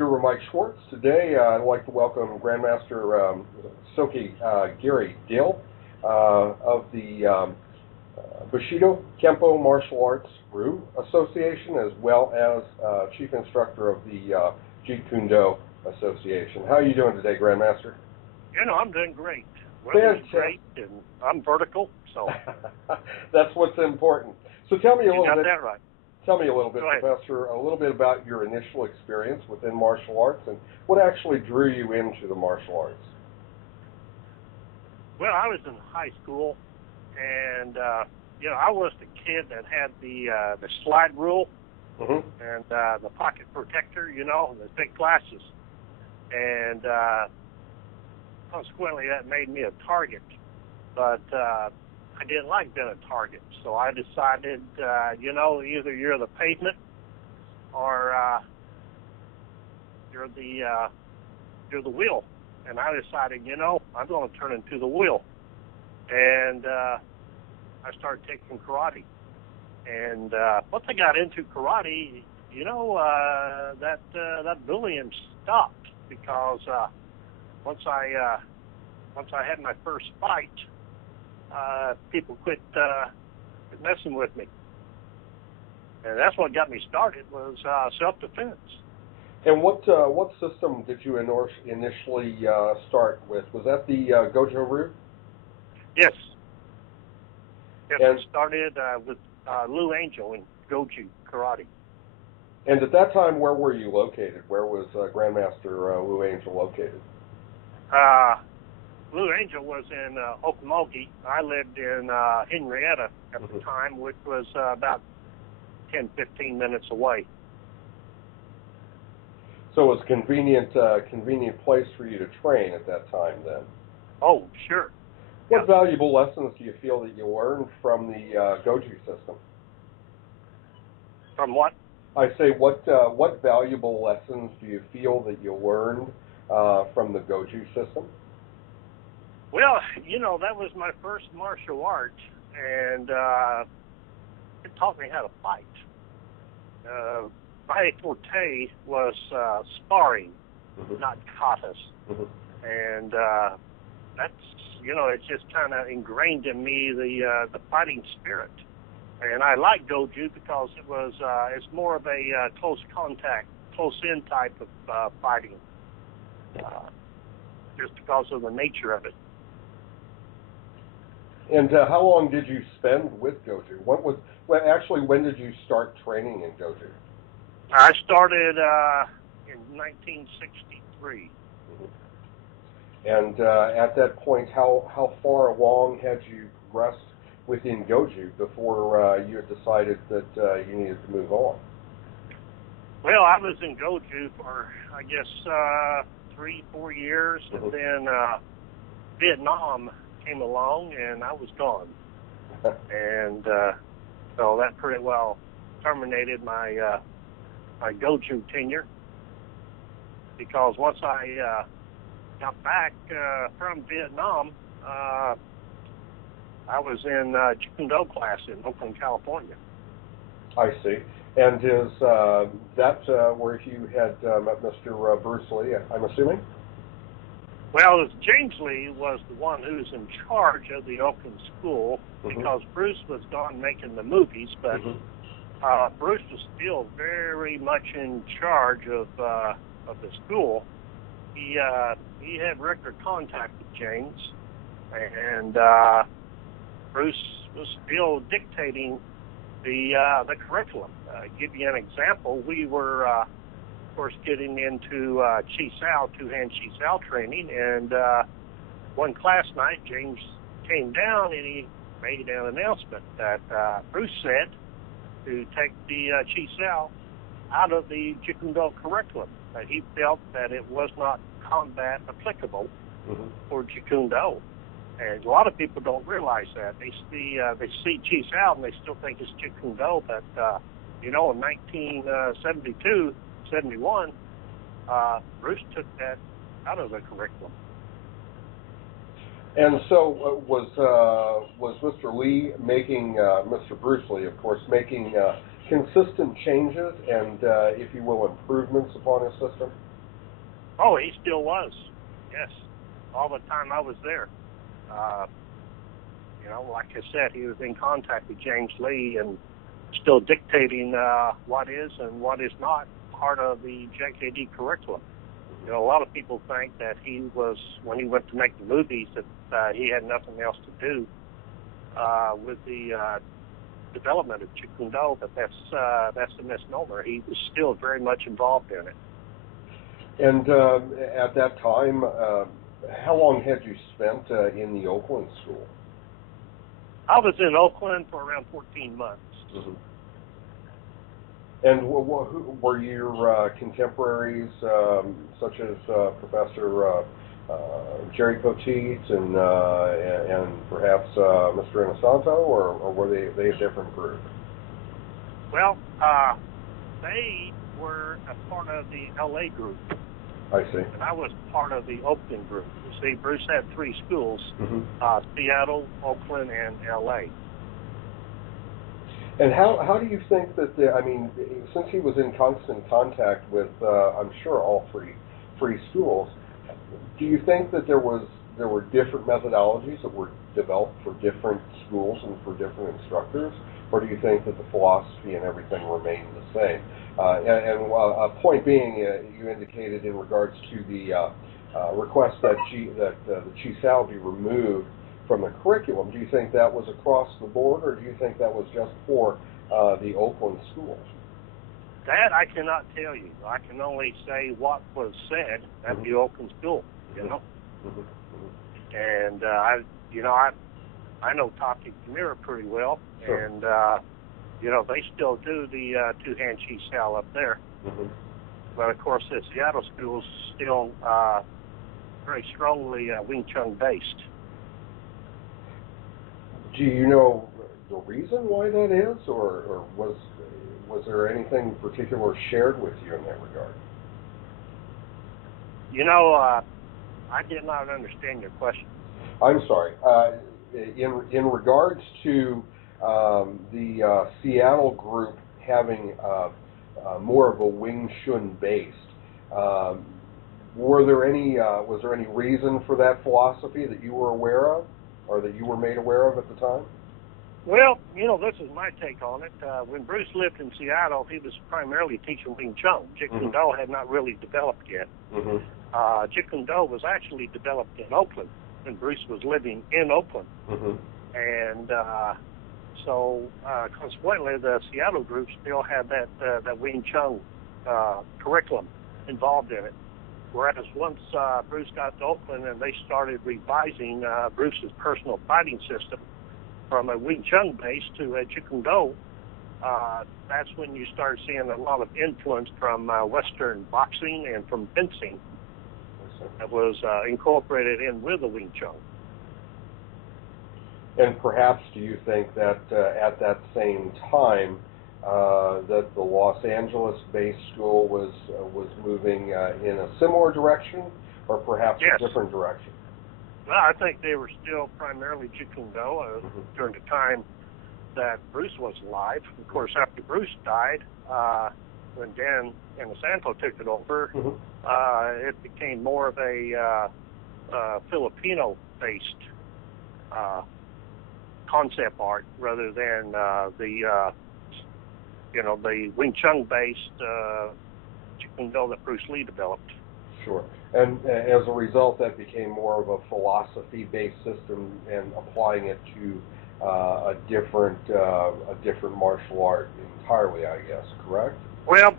Guru Mike Schwartz. Today I'd like to welcome Grandmaster Soke Dill of the Bushido Kempo Martial Arts Ryu Association, as well as Chief Instructor of the Jeet Association. How are you doing today, Grandmaster? You know, I'm doing great. Weather's great, and I'm vertical, so that's what's important. So tell me a little bit. You got that right. Tell me a little bit, Professor, a little bit about your initial experience within martial arts and what actually drew you into the martial arts. Well, I was in high school, and you know, I was the kid that had the slide rule and the pocket protector, you know, the big glasses, and consequently that made me a target. But I didn't like being a target, so I decided, you know, either you're the pavement or you're the wheel. And I decided, you know, I'm going to turn into the wheel. And I started taking karate. And once I got into karate, you know, that bullying stopped, because once I had my first fight, people quit messing with me, and that's what got me started, was self-defense. And what system did you initially start with? Was that the goju ryu? Yes. And I started with Lou Angel in goju karate. And at that time, where were you located? Where was Grandmaster Lou Angel located? Lou Angel was in Oakland. I lived in Henrietta at the time, which was about 10-15 minutes away. So it was a convenient place for you to train at that time then? Oh, sure. What valuable lessons do you feel that you learned from the goju system? From what? I say, what valuable lessons do you feel that you learned from the goju system? Well, you know, that was my first martial art, and it taught me how to fight. My forte was sparring, not katas. And that's, you know, it's just kind of ingrained in me the fighting spirit. And I like goju because it's more of a close contact, close-in type of fighting, just because of the nature of it. And how long did you spend with goju? When did you start training in goju? I started in 1963. And at that point, how far along had you progressed within goju before you had decided that you needed to move on? Well, I was in goju for, I guess, 3-4 years, and then Vietnam came along, and I was gone. And so that pretty well terminated my my goju tenure, because once I got back from Vietnam, I was in Judo class in Oakland, California. I see. And is that where you had met Mr. Bruce Lee, I'm assuming? Well, James Lee was the one who was in charge of the Oakland school, because Bruce was gone making the movies, but Bruce was still very much in charge of the school. He had regular contact with James, and Bruce was still dictating the curriculum. Give you an example, we were of course getting into Chi Sao, two-hand Chi Sao training, and one class night James came down and he made an announcement that Bruce said to take the Chi Sao out of the Jeet curriculum, that he felt that it was not combat applicable for Jeet. And a lot of people don't realize that. They see Chi Sao and they still think it's Jeet, but you know, in 1972, 71, Bruce took that out of the curriculum. And so was Mr. Lee making, Mr. Bruce Lee, of course, making consistent changes and, if you will, improvements upon his system? Oh, he still was. Yes, all the time I was there. Like I said, he was in contact with James Lee and still dictating what is and what is not part of the JKD curriculum. A lot of people think that he was, when he went to make the movies, that he had nothing else to do with the development of Jeet Kune Do, but that's a misnomer. He was still very much involved in it. And at that time, how long had you spent in the Oakland school? I was in Oakland for around 14 months. Mm-hmm. And who were your contemporaries, such as Professor Jerry Jeet and perhaps Mr. Inosanto, or were they a different group? Well, they were a part of the LA group. I see. And I was part of the Oakland group. You see, Bruce had 3 schools, mm-hmm. Seattle, Oakland, and LA. And how do you think that since he was in constant contact with, I'm sure, all three schools, do you think that there were different methodologies that were developed for different schools and for different instructors, or do you think that the philosophy and everything remained the same? A point being, you indicated in regards to the request that the Chisao be removed from the curriculum. Do you think that was across the board, or do you think that was just for the Oakland schools? That I cannot tell you. I can only say what was said at mm-hmm. the Oakland school. Mm-hmm. And I know Taki Kimura pretty well, sure. and they still do the two-hand Chisao up there. Mm-hmm. But of course, the Seattle school's still very strongly Wing Chun based. Do you know the reason why that is, or was there anything particular shared with you in that regard? I did not understand your question. I'm sorry. In regards to the Seattle group having more of a Wing Chun based, was there any reason for that philosophy that you were aware of, or that you were made aware of at the time? Well, this is my take on it. When Bruce lived in Seattle, he was primarily teaching Wing Chun. Jeet Kune Do had not really developed yet. Mm-hmm. Jeet Kune Do was actually developed in Oakland when Bruce was living in Oakland. Mm-hmm. And so consequently, the Seattle group still had that Wing Chun curriculum involved in it. Whereas once Bruce got to Oakland and they started revising Bruce's personal fighting system from a Wing Chun base to a Jeet Kune Do, that's when you start seeing a lot of influence from Western boxing and from fencing that was incorporated in with the Wing Chun. And perhaps do you think that at that same time that the Los Angeles-based school was moving in a similar direction, or perhaps yes. a different direction? Well, I think they were still primarily Jeet Kune Do during the time that Bruce was alive. Of course, after Bruce died, when Dan Inosanto took it over, it became more of a Filipino-based concept art rather than the Wing Chun-based Jeet Kune Do that Bruce Lee developed. Sure. And as a result, that became more of a philosophy-based system and applying it to a different martial art entirely, I guess, correct? Well,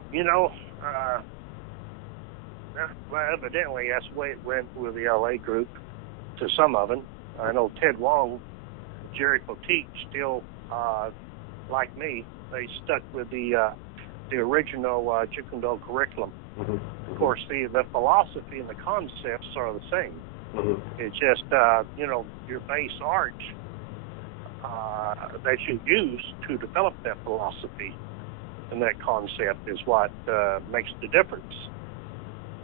evidently that's the way it went with the LA group to some of them. I know Ted Wong, Jerry Poteet still, like me, they stuck with the original Jeet Kune Do curriculum. Mm-hmm. Of course, the philosophy and the concepts are the same. Mm-hmm. It's just, your base art that you use to develop that philosophy and that concept is what makes the difference.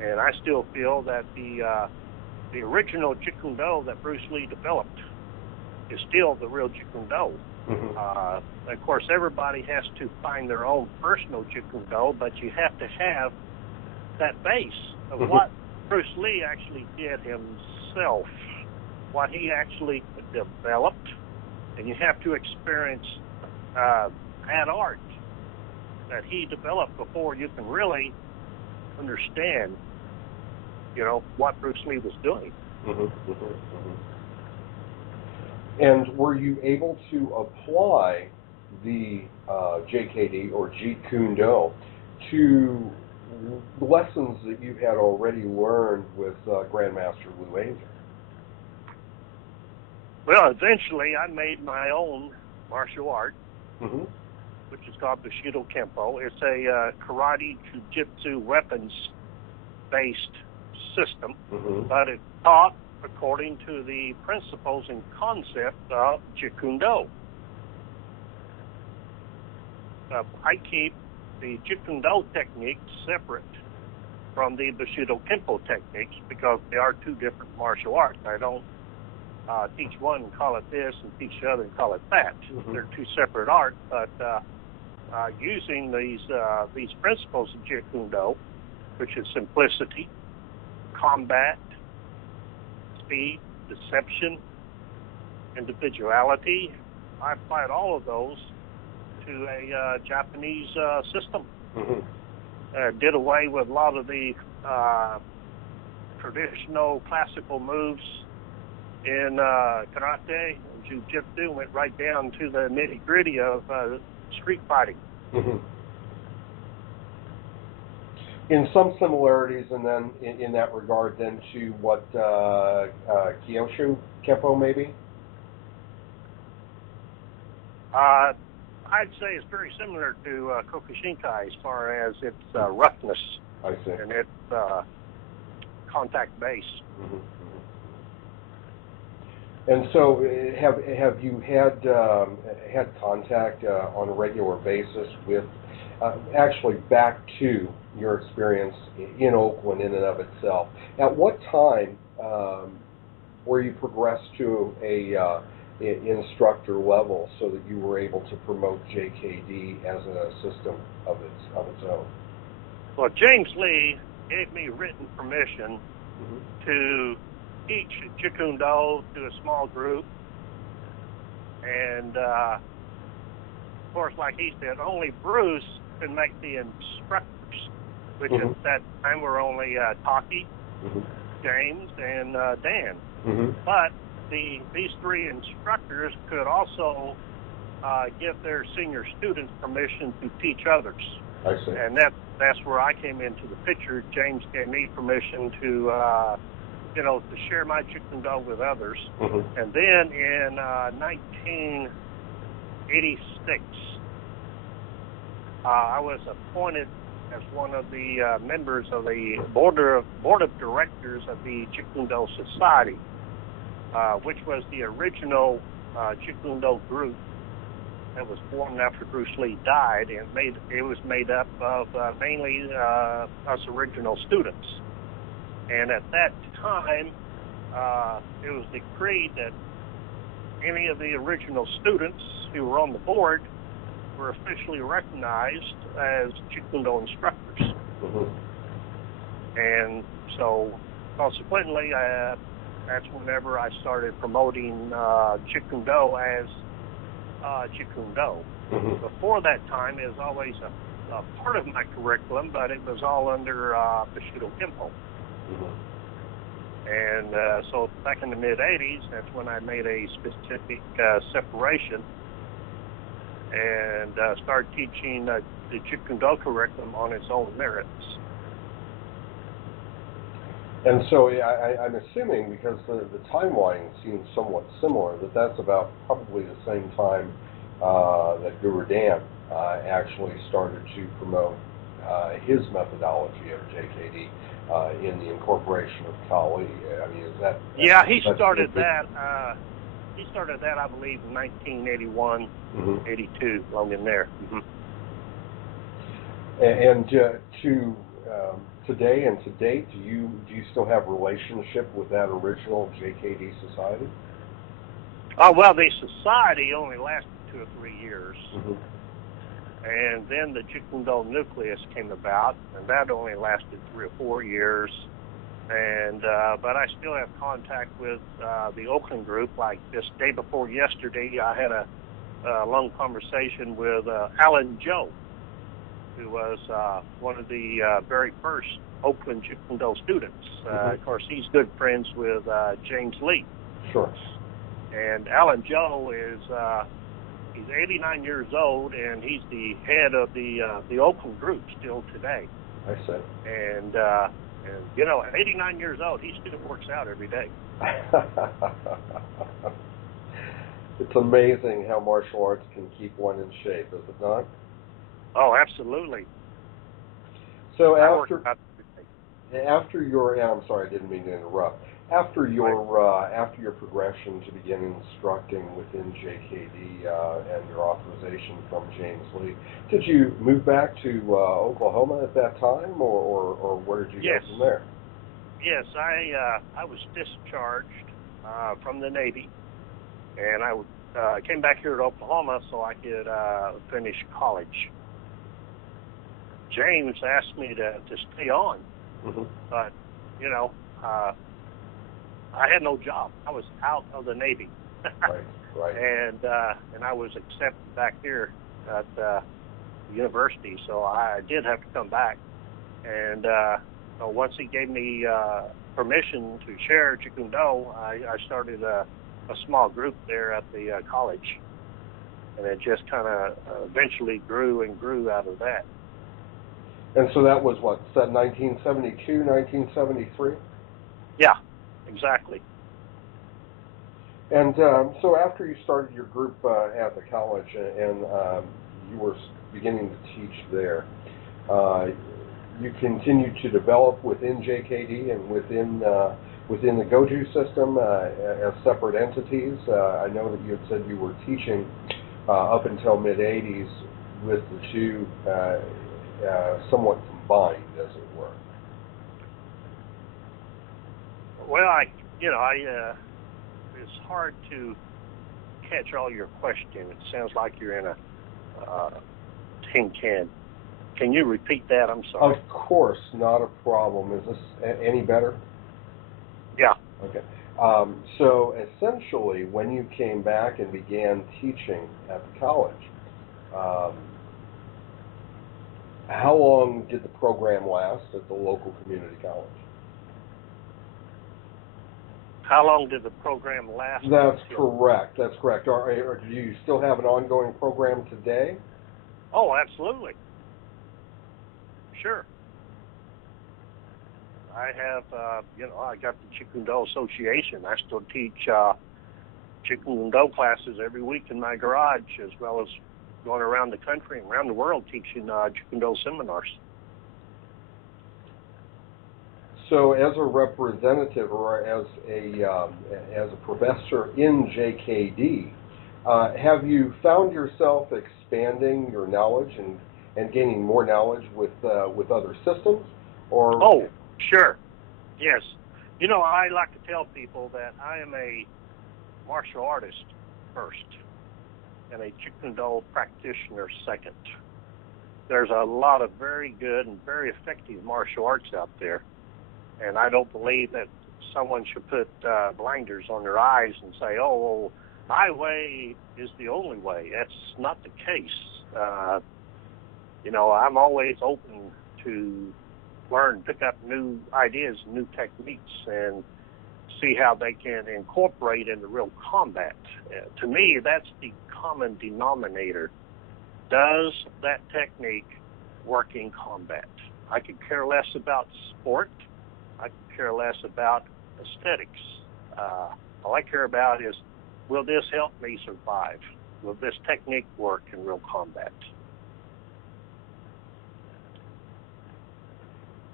And I still feel that the original Jeet Kune Do that Bruce Lee developed is still the real Jeet Kune Do. Of course, everybody has to find their own personal Jeet Kune Do, but you have to have that base of what Bruce Lee actually did himself, what he actually developed, and you have to experience that art that he developed before you can really understand, you know, what Bruce Lee was doing. And were you able to apply the JKD or Jeet Kune Do to lessons that you had already learned with Grandmaster Lou Angel? Well, eventually I made my own martial art, which is called Bushido Kempo. It's a karate, jiu-jitsu, weapons-based system, but it's taught according to the principles and concept of Jeet Kune Do. I keep the Jeet Kune Do techniques separate from the Bushido Kempo techniques because they are two different martial arts. I don't teach one and call it this and teach the other and call it that. They're two separate arts, but using these principles of Jeet Kune Do, which is simplicity, combat, speed, deception, individuality, I applied all of those to a Japanese system. Did away with a lot of the traditional classical moves in karate and jiu-jitsu, went right down to the nitty-gritty of street fighting. In some similarities, and then in that regard, then to what Kyosho Kempo maybe? I'd say it's very similar to Kokushinkai as far as its roughness and its contact base. And so, have you had contact on a regular basis with actually back to your experience in Oakland in and of itself? At what time were you progressed to a instructor level so that you were able to promote JKD as a system of its own? Well, James Lee gave me written permission to teach Jeet Kune Do to a small group, and of course, like he said, only Bruce could make the instructors, which at that time were only Taki, James, and Dan. But these three instructors could also give their senior students permission to teach others. I see. And that's where I came into the picture. James gave me permission to to share my Jeet Kune Do with others. And then in 1986, I was appointed as one of the members of the board of directors of the Jeet Kune Do Society, which was the original Jeet Kune Do group that was formed after Bruce Lee died, and it was made up of mainly us original students. And at that time, it was decreed that any of the original students who were on the board were officially recognized as Jeet Kune Do instructors. And so, consequently, that's whenever I started promoting Jeet Kune Do as Jeet Kune Do. Before that time, it was always a part of my curriculum, but it was all under Bushido Kempo. And so back in the mid-'80s, that's when I made a specific separation and started teaching the Jeet Kune Do curriculum on its own merits. And so I'm assuming, because the timeline seems somewhat similar, that's about probably the same time that Guru Dan actually started to promote his methodology of JKD in the incorporation of Kali. I mean, is that? Yeah, he started that. He started that, I believe, in 1981, 82, along in there. And to today and to date, do you still have relationship with that original JKD society? Oh, well, the society only lasted 2 or 3 years. Mm-hmm. And then the Jeet Kune Do nucleus came about, and that only lasted 3 or 4 years. And but I still have contact with the Oakland group. Like this day before yesterday, I had a long conversation with Alan Joe, who was one of the very first Oakland Jeet Kune Do students. Of course, he's good friends with James Lee. Sure. And Alan Joe is he's 89 years old, and he's the head of the Oakland group still today. I see. And you know, at 89 years old, he still works out every day. It's amazing how martial arts can keep one in shape, is it not? Oh, absolutely. So after your, I'm sorry, I didn't mean to interrupt. After your progression to begin instructing within JKD and your authorization from James Lee, did you move back to Oklahoma at that time, or where did you go from there? Yes, I was discharged from the Navy, and I came back here to Oklahoma so I could finish college. James asked me to stay on, but you know, I had no job. I was out of the Navy, right. And I was accepted back here at the university, so I did have to come back. And once he gave me permission to share Jeet Kune Do, I started a small group there at the college, and it just kind of eventually grew and grew out of that. And so that was what, 1972, 1973? Yeah, exactly. And so after you started your group at the college and you were beginning to teach there, you continued to develop within JKD and within the goju system as separate entities. I know that you had said you were teaching up until mid-'80s with the two somewhat combined, as it were. Well, it's hard to catch all your question. It sounds like you're in a tin can. Can you repeat that? I'm sorry. Of course, not a problem. Is this any better? Yeah. Okay. So essentially, when you came back and began teaching at the college, how long did the program last at the local community college? How long did the program last? That's correct. That's correct. Or do you still have an ongoing program today? Oh, absolutely. Sure. I have, I got the Jeet Kune Do Association. I still teach Jeet Kune Do classes every week in my garage, as well as going around the country and around the world teaching Jeet Kune Do seminars. So, as a representative or as a professor in JKD, have you found yourself expanding your knowledge and gaining more knowledge with other systems? Or oh, sure, yes. You know, I like to tell people that I am a martial artist first and a Jeet Kune Do practitioner second. There's a lot of very good and very effective martial arts out there. And I don't believe that someone should put blinders on their eyes and say, oh, well, my way is the only way. That's not the case. I'm always open to learn, pick up new ideas, new techniques, and see how they can incorporate into real combat. To me, that's the common denominator. Does that technique work in combat? I could care less about sport. I care less about aesthetics. All I care about is, will this help me survive? Will this technique work in real combat?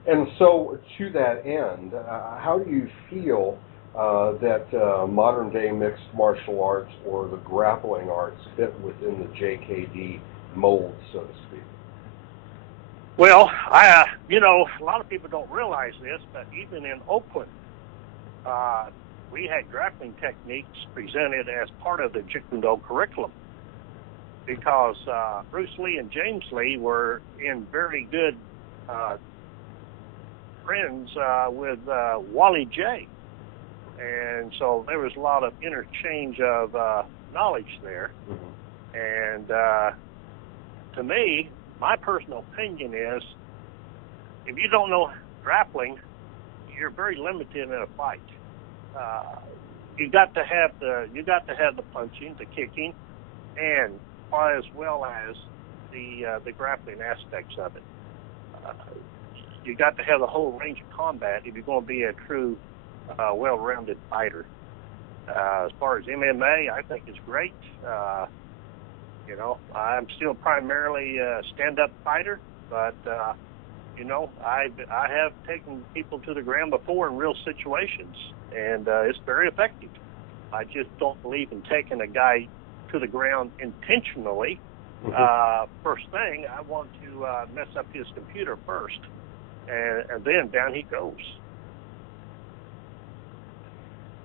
And so, to that end, how do you feel that modern-day mixed martial arts or the grappling arts fit within the JKD mold, so to speak? Well, a lot of people don't realize this, but even in Oakland, we had grappling techniques presented as part of the Jeet Kune Do curriculum. because Bruce Lee and James Lee were in very good friends with Wally J. And so there was a lot of interchange of knowledge there. And to me, my personal opinion is, if you don't know grappling, you're very limited in a fight. You got to have the punching, the kicking, and as well as the grappling aspects of it. You got to have the whole range of combat if you're going to be a true, well-rounded fighter. As far as MMA, I think it's great. You know, I'm still primarily a stand-up fighter, but you know, I have taken people to the ground before in real situations, and it's very effective. I just don't believe in taking a guy to the ground intentionally. First thing, I want to mess up his computer first, and then down he goes.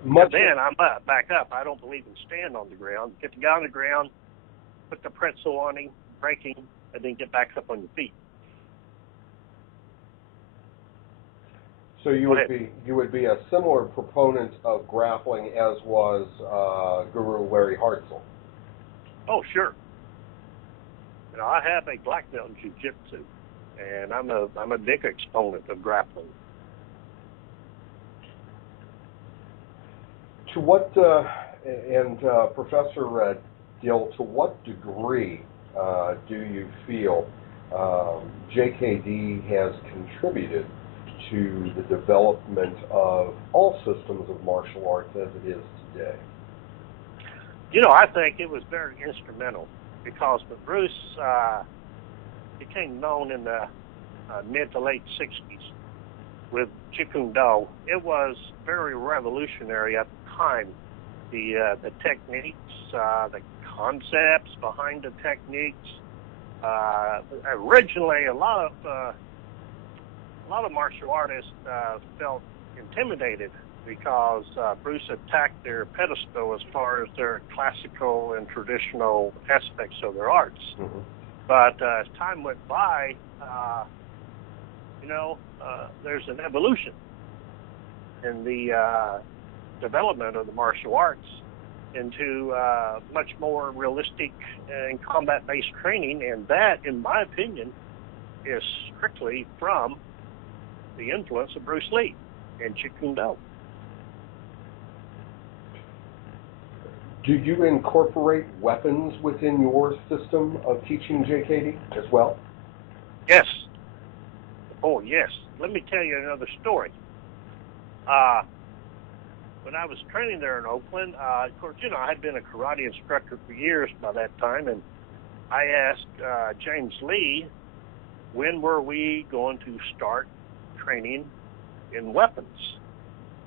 And then I'm back up. I don't believe in stand on the ground. Get the guy on the ground, put the pretzel on him, break him, and then get back up on your feet. So you would be a similar proponent of grappling as was Guru Larry Hartzell. Oh, sure. You know, I have a black belt in jiu-jitsu, and I'm a big exponent of grappling. To what Professor Dill, to what degree do you feel JKD has contributed to the development of all systems of martial arts as it is today? You know, I think it was very instrumental, because when Bruce became known in the mid to late 60s with Jeet Kune Do, it was very revolutionary at the time. The techniques, the concepts behind the techniques. Originally, a lot of martial artists felt intimidated because Bruce attacked their pedestal as far as their classical and traditional aspects of their arts. But as time went by, you know, there's an evolution in the development of the martial arts into much more realistic and combat-based training, and that, in my opinion, is strictly from the influence of Bruce Lee and Jeet Kune Do. Do you incorporate weapons within your system of teaching JKD as well? Yes. Oh, yes. Let me tell you another story. When I was training there in Oakland, of course, you know, I had been a karate instructor for years by that time, and I asked James Lee, when were we going to start training in weapons?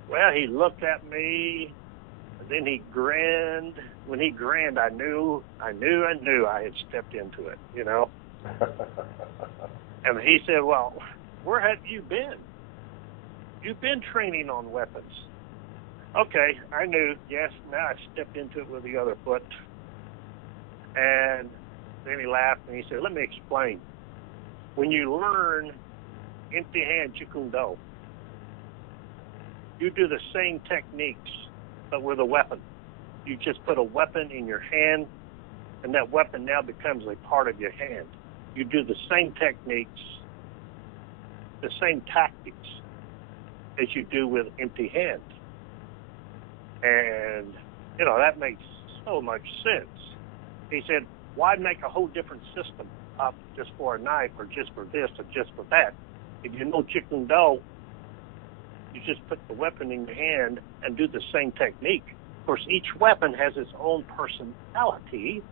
Well, he looked at me, and then he grinned. When he grinned, I knew I had stepped into it, you know. And he said, well, where have you been? You've been training on weapons. Okay, I knew, yes, now I stepped into it with the other foot. And then he laughed and he said, let me explain. When you learn empty hand Jeet Kune Do, you do the same techniques, but with a weapon. You just put a weapon in your hand, and that weapon now becomes a part of your hand. You do the same techniques, the same tactics as you do with empty hand. And, you know, that makes so much sense. He said, why make a whole different system up just for a knife or just for this or just for that? If you know Jeet Kune Do, you just put the weapon in your hand and do the same technique. Of course, each weapon has its own personality,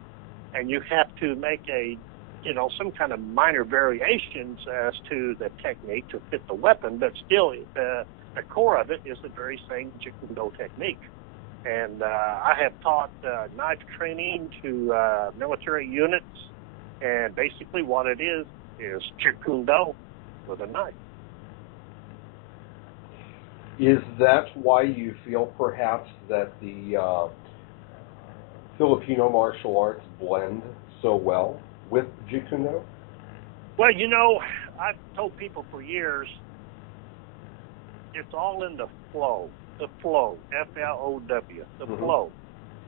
and you have to make some kind of minor variations as to the technique to fit the weapon, but still the core of it is the very same Jeet Kune Do technique. And I have taught knife training to military units, and basically what it is Jeet Kune Do with a knife. Is that why you feel perhaps that the Filipino martial arts blend so well with Jeet Kune Do? Well, you know, I've told people for years, it's all in the flow. The flow, F-L-O-W, the flow.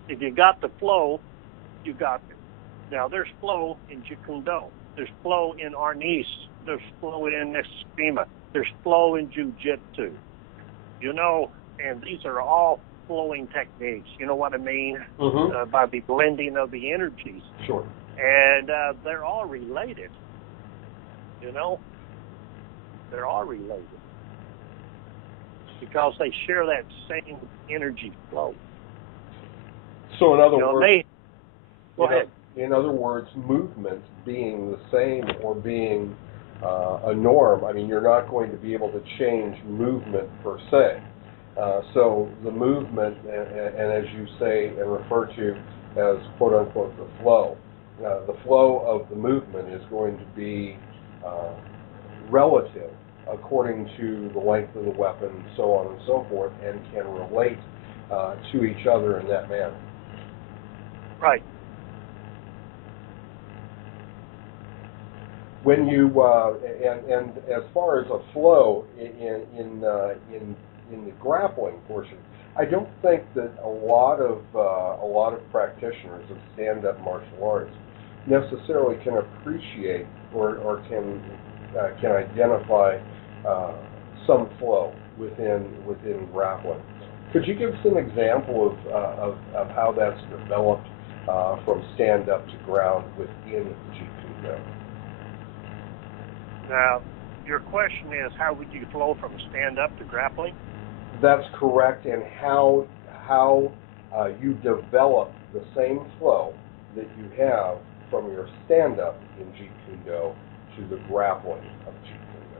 If you got the flow, you got it. Now, there's flow in Jeet Kune Do. There's flow in Arnis. There's flow in Eskrima. There's flow in Jiu-Jitsu. You know, and these are all flowing techniques. You know what I mean? By the blending of the energies. Sure. And they're all related. You know? They're all related. Because they share that same energy flow. So in other words, go ahead. In other words, movement being the same or being a norm, I mean, you're not going to be able to change movement per se. So the movement, and as you say and refer to as quote unquote the flow of the movement is going to be relative according to the length of the weapon, so on and so forth, and can relate to each other in that manner. Right. When you and as far as a flow in the grappling portion, I don't think that a lot of practitioners of stand-up martial arts necessarily can appreciate or can identify some flow within grappling. Could you give us an example of how that's developed from stand-up to ground within Jeet Kune Do? Now, your question is, how would you flow from stand-up to grappling? That's correct, and how you develop the same flow that you have from your stand-up in Jeet Kune Do to the grappling of Jeet Kune Do.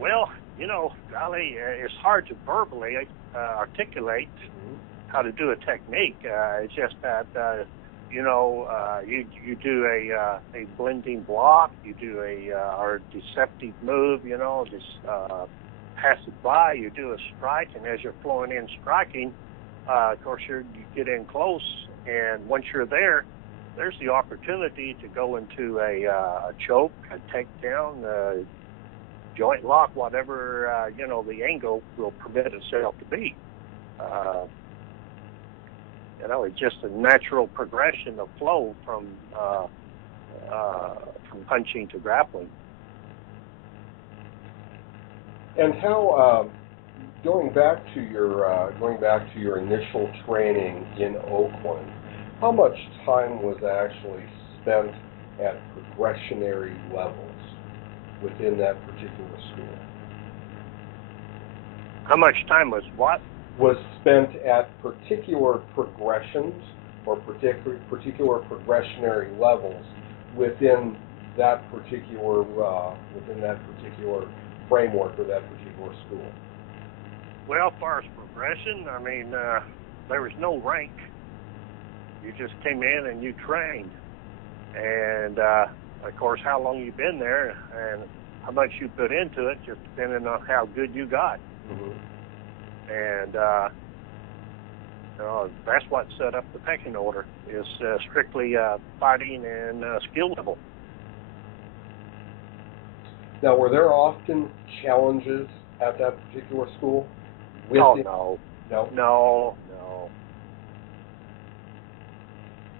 Well, you know, golly, it's hard to verbally articulate how to do a technique. It's just that, you know, you do a blending block, you do or deceptive move, you know, just pass it by, you do a strike, and as you're flowing in striking, of course, you get in close, and once you're there, there's the opportunity to go into a choke, a takedown, joint lock, whatever, you know, the angle will permit itself to be. You know, it's just a natural progression of flow from punching to grappling. And how, going back to your initial training in Oakland, how much time was actually spent at progressionary levels within that particular school? How much time was what? Was spent at particular progressions or particular progressionary levels within that particular framework or that particular school? Well, as far as progression, I mean, there was no rank. You just came in and you trained. And, of course, how long you've been there and how much you put into it, just depending on how good you got. And you know, that's what set up the pecking order, is strictly fighting and skill level. Now, were there often challenges at that particular school? No.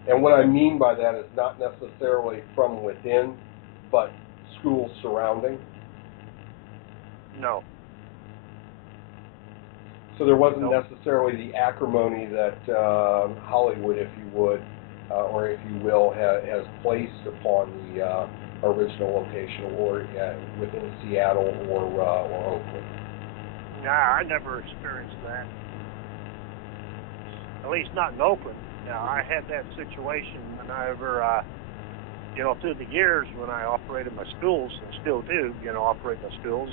And what I mean by that is not necessarily from within, but schools surrounding? No. So there wasn't necessarily the acrimony that Hollywood, if you would, or if you will, has placed upon the original location, or within Seattle or Oakland. Nah, I never experienced that. At least not in Oakland. Now, I had that situation whenever, you know, through the years when I operated my schools, and still do, you know, operate my schools.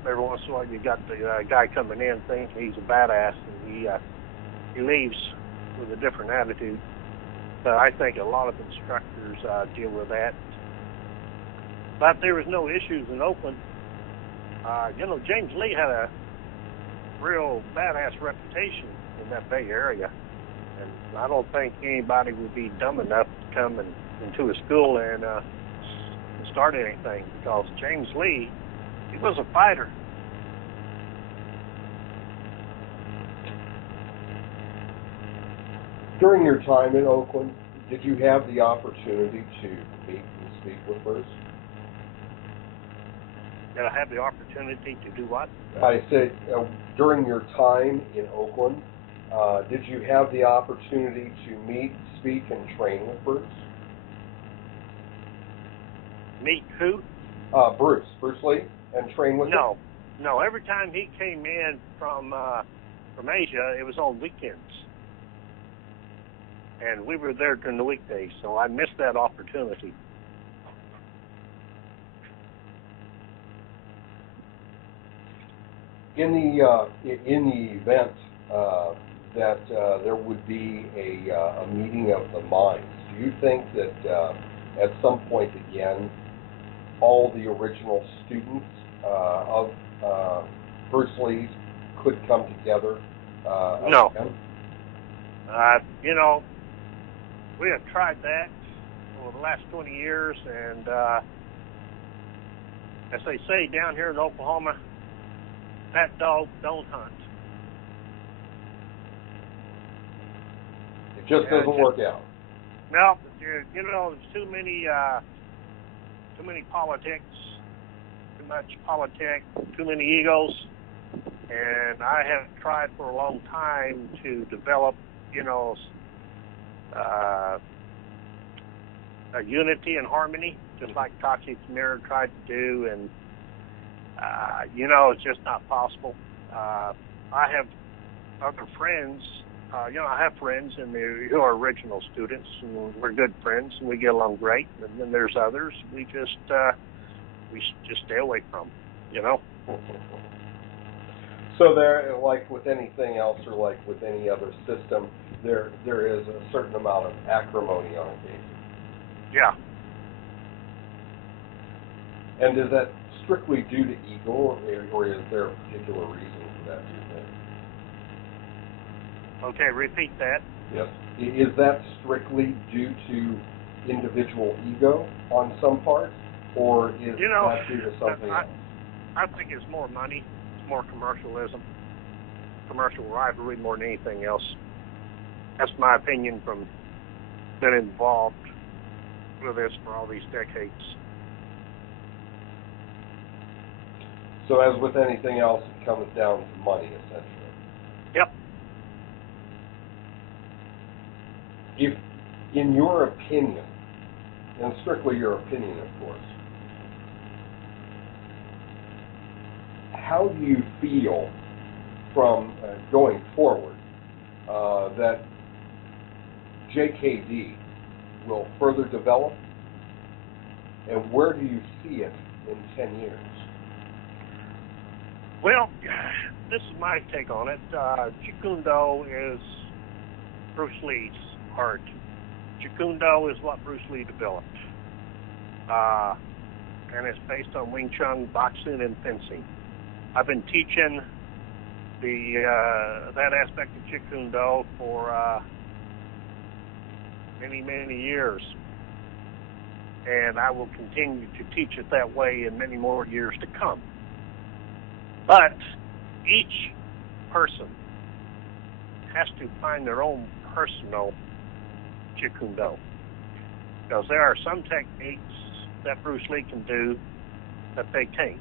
Every once in a while, you got the guy coming in thinking he's a badass, and he leaves with a different attitude. But I think a lot of instructors deal with that. But there was no issues in Oakland. You know, James Lee had a real badass reputation in that Bay Area. And I don't think anybody would be dumb enough to come into a school and start anything, because James Lee, he was a fighter. During your time in Oakland, did you have the opportunity to meet and speak with Bruce? Did I have the opportunity to do what? I said, during your time in Oakland, did you have the opportunity to meet, speak, and train with Bruce? Meet who? Bruce Lee, and train with him? No. Every time he came in from Asia, it was on weekends, and we were there during the weekdays, so I missed that opportunity. In the event that there would be a meeting of the minds, do you think that at some point again, all the original students of Bruce Lee's could come together? No. We have tried that over the last 20 years, and as they say down here in Oklahoma, that dog don't hunt. It just doesn't work out. No, there's too many politics, too much politics, too many egos, and I have tried for a long time to develop, a unity and harmony, just like Tachi Tamir tried to do, and it's just not possible. I have other friends. I have friends who are original students, and we're good friends, and we get along great. And then there's others we just stay away from. So there, like with anything else, or like with any other system, there is a certain amount of acrimony on occasion. Yeah. And is that strictly due to ego, or is there a particular reason for that, do you think? Okay, repeat that. Yes. Is that strictly due to individual ego on some part, or is that due to something else? I think it's more money, it's more commercialism, commercial rivalry more than anything else. That's my opinion from being involved with this for all these decades. So as with anything else, it comes down to money, essentially. Yep. If, in your opinion, and strictly your opinion, of course, how do you feel from going forward that JKD will further develop, and where do you see it in 10 years? Well, this is my take on it. Jeet Kune Do is Bruce Lee's art. Jeet Kune Do is what Bruce Lee developed. And it's based on Wing Chun, boxing, and fencing. I've been teaching that aspect of Jeet Kune Do for many, many years. And I will continue to teach it that way in many more years to come. But each person has to find their own personal Jeet Kune Do. Because there are some techniques that Bruce Lee can do that they can't.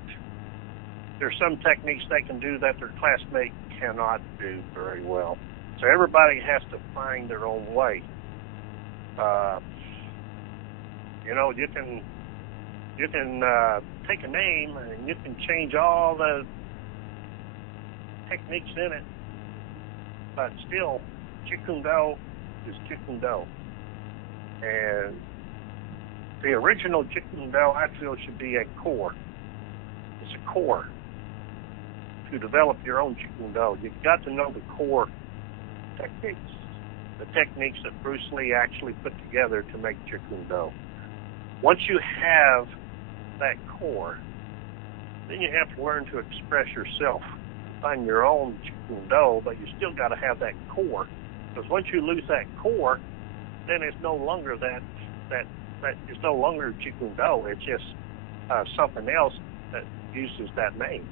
There's some techniques they can do that their classmate cannot do very well. So everybody has to find their own way. You can take a name and you can change all the techniques in it, but still, Jeet Kune Do is Jeet Kune Do. And the original Jeet Kune Do, I feel, should be a core. It's a core to develop your own Jeet Kune Do. You've got to know the core techniques, the techniques that Bruce Lee actually put together to make Jeet Kune Do. Once you have that core, then you have to learn to express yourself, find your own Jeet Kune Do, but you still got to have that core Because once you lose that core, then it's no longer that it's no longer Jeet Kune Do. It's just something else that uses that name.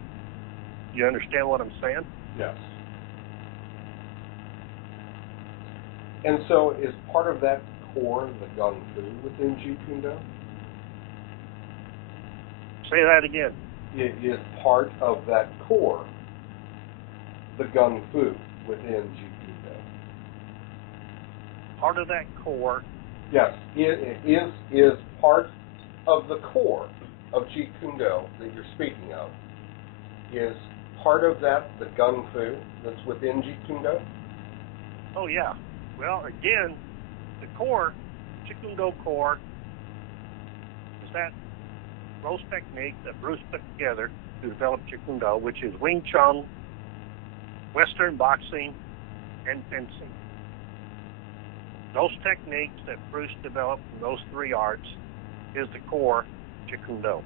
You understand what I'm saying? Yes. And so is part of that core the Gung Fu within Jeet Kune Do? Say that again. It is part of that core the Gung Fu within Jeet Kune Do. Part of that core. Yes, it is part of the core of Jeet Kune Do that you're speaking of. Is part of that the Gung Fu that's within Jeet Kune Do? Oh yeah. Well, again, the core, Jeet Kune Do core, is that those technique that Bruce put together to develop Jeet Kune Do, which is Wing Chun, Western boxing, and fencing. Those techniques that Bruce developed in those three arts is the core Jeet Kune Do.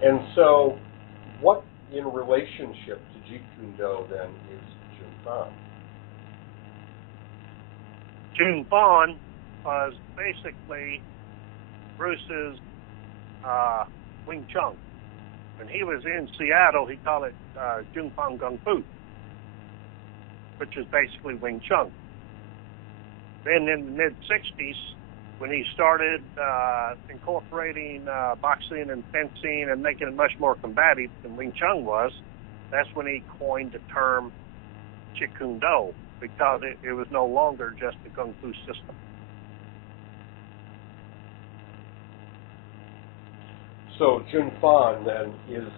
And so, what in relationship to Jeet Kune Do then is Jun Fan? Jun Fan was basically Bruce's Wing Chun. When he was in Seattle, he called it Jun Fan Kung Fu, which is basically Wing Chun. Then in the mid-'60s, when he started incorporating boxing and fencing and making it much more combative than Wing Chun was, that's when he coined the term Jeet Kune Do, because it was no longer just a Kung Fu system. So Jun Fan then is,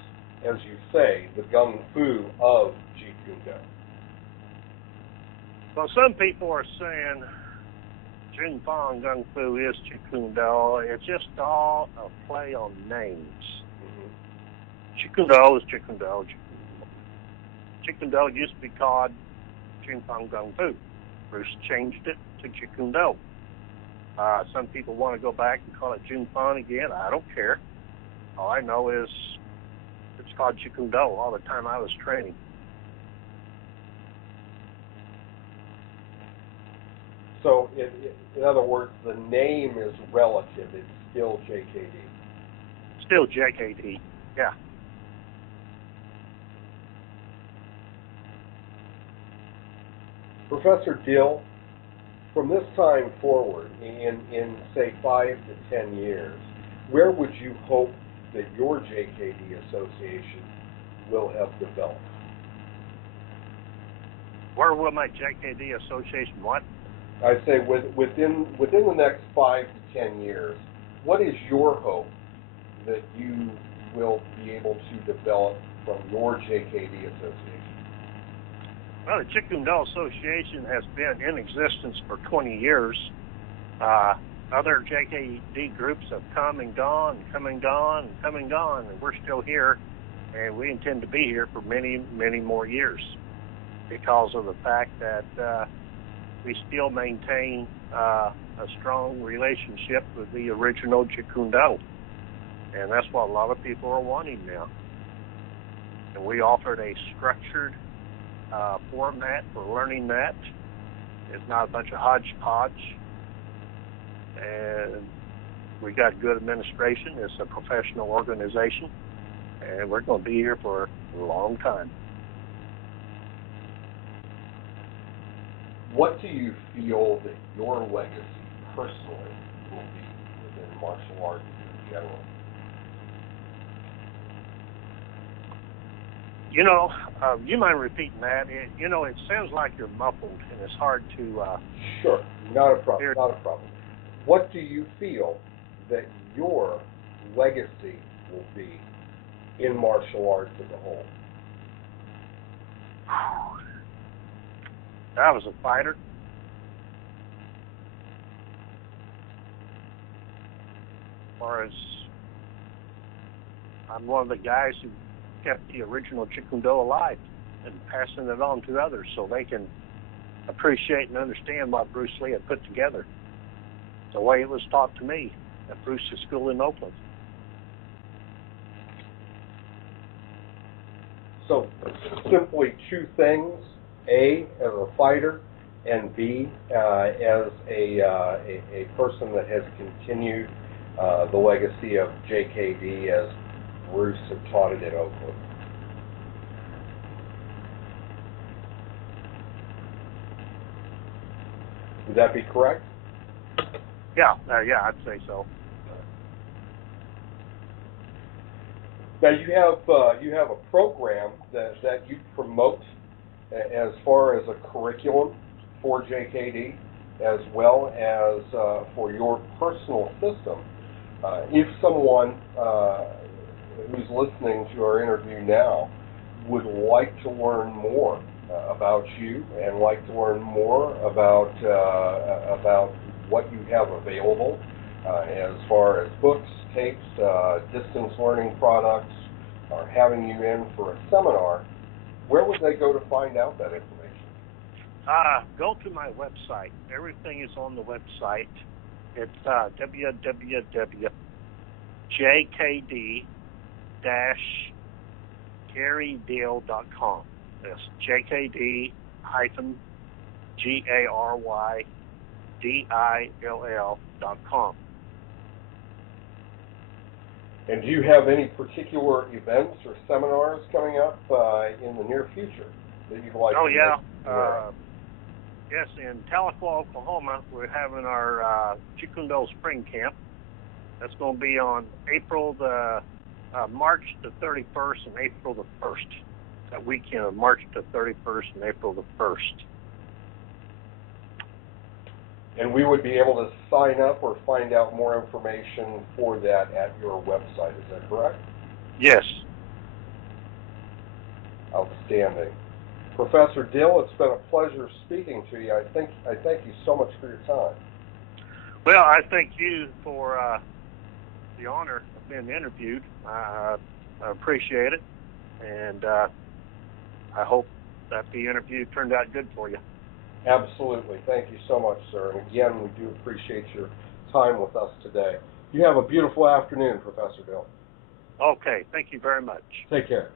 as you say, the Gung Fu of Jeet Kune Do. Well, some people are saying Jun Fan Kung Fu is Jeet Kune Do. It's just all a play on names. Jeet Kune Do is Jeet Kune Do. Jeet Kune Do used to be called Jun Fan Kung Fu. Bruce changed it to Jeet Kune Do. Some people want to go back and call it Jun Fan again. I don't care. All I know is it's called Jeet Kune Do all the time I was training. So, in other words, the name is relative. It's still JKD. Still JKD, yeah. Professor Dill, from this time forward, in say 5 to 10 years, where would you hope that your JKD association will have developed? Where will my JKD association what? I say within the next 5 to 10 years, what is your hope that you will be able to develop from your JKD association? Well, the Jeet Kune Do Association has been in existence for 20 years. Other JKD groups have come and gone, come and gone, and come and gone, and we're still here, and we intend to be here for many, many more years because of the fact that we still maintain a strong relationship with the original Jeet Kune Do, and that's what a lot of people are wanting now. And we offered a structured format for learning that. It's not a bunch of hodgepodge. And we got good administration. It's a professional organization, and we're going to be here for a long time. What do you feel that your legacy personally will be within martial arts in general? You know, you mind repeating that? It sounds like you're muffled, and it's hard to... Sure, not a problem, hear. not a problem. What do you feel that your legacy will be in martial arts as a whole? I was a fighter. As far as I'm one of the guys who kept the original Jeet Kune Do alive and passing it on to others so they can appreciate and understand what Bruce Lee had put together, the way it was taught to me at Bruce's school in Oakland. So simply two things: A, as a fighter, and B, as a person that has continued the legacy of JKD as Bruce had taught it in Oakland. Would that be correct? Yeah, I'd say so. Now you have a program that you promote as far as a curriculum for JKD, as well as for your personal system. If someone who's listening to our interview now would like to learn more about you and like to learn more about what you have available as far as books, tapes, distance learning products, or having you in for a seminar, where would they go to find out that information? Go to my website. Everything is on the website. It's www.jkd-garydill.com. That's JKD-GaryDill.com. And do you have any particular events or seminars coming up in the near future that you'd like to yeah. make aware of? Yes, in Tahlequah, Oklahoma, we're having our Chicundo Spring Camp. That's going to be on March the 31st and April the 1st. That weekend of March the 31st and April the 1st. And we would be able to sign up or find out more information for that at your website. Is that correct? Yes. Outstanding. Professor Dill, it's been a pleasure speaking to you. I thank you so much for your time. Well, I thank you for the honor of being interviewed. I appreciate it, and I hope that the interview turned out good for you. Absolutely. Thank you so much, sir. And again, we do appreciate your time with us today. You have a beautiful afternoon, Professor Dill. Okay. Thank you very much. Take care.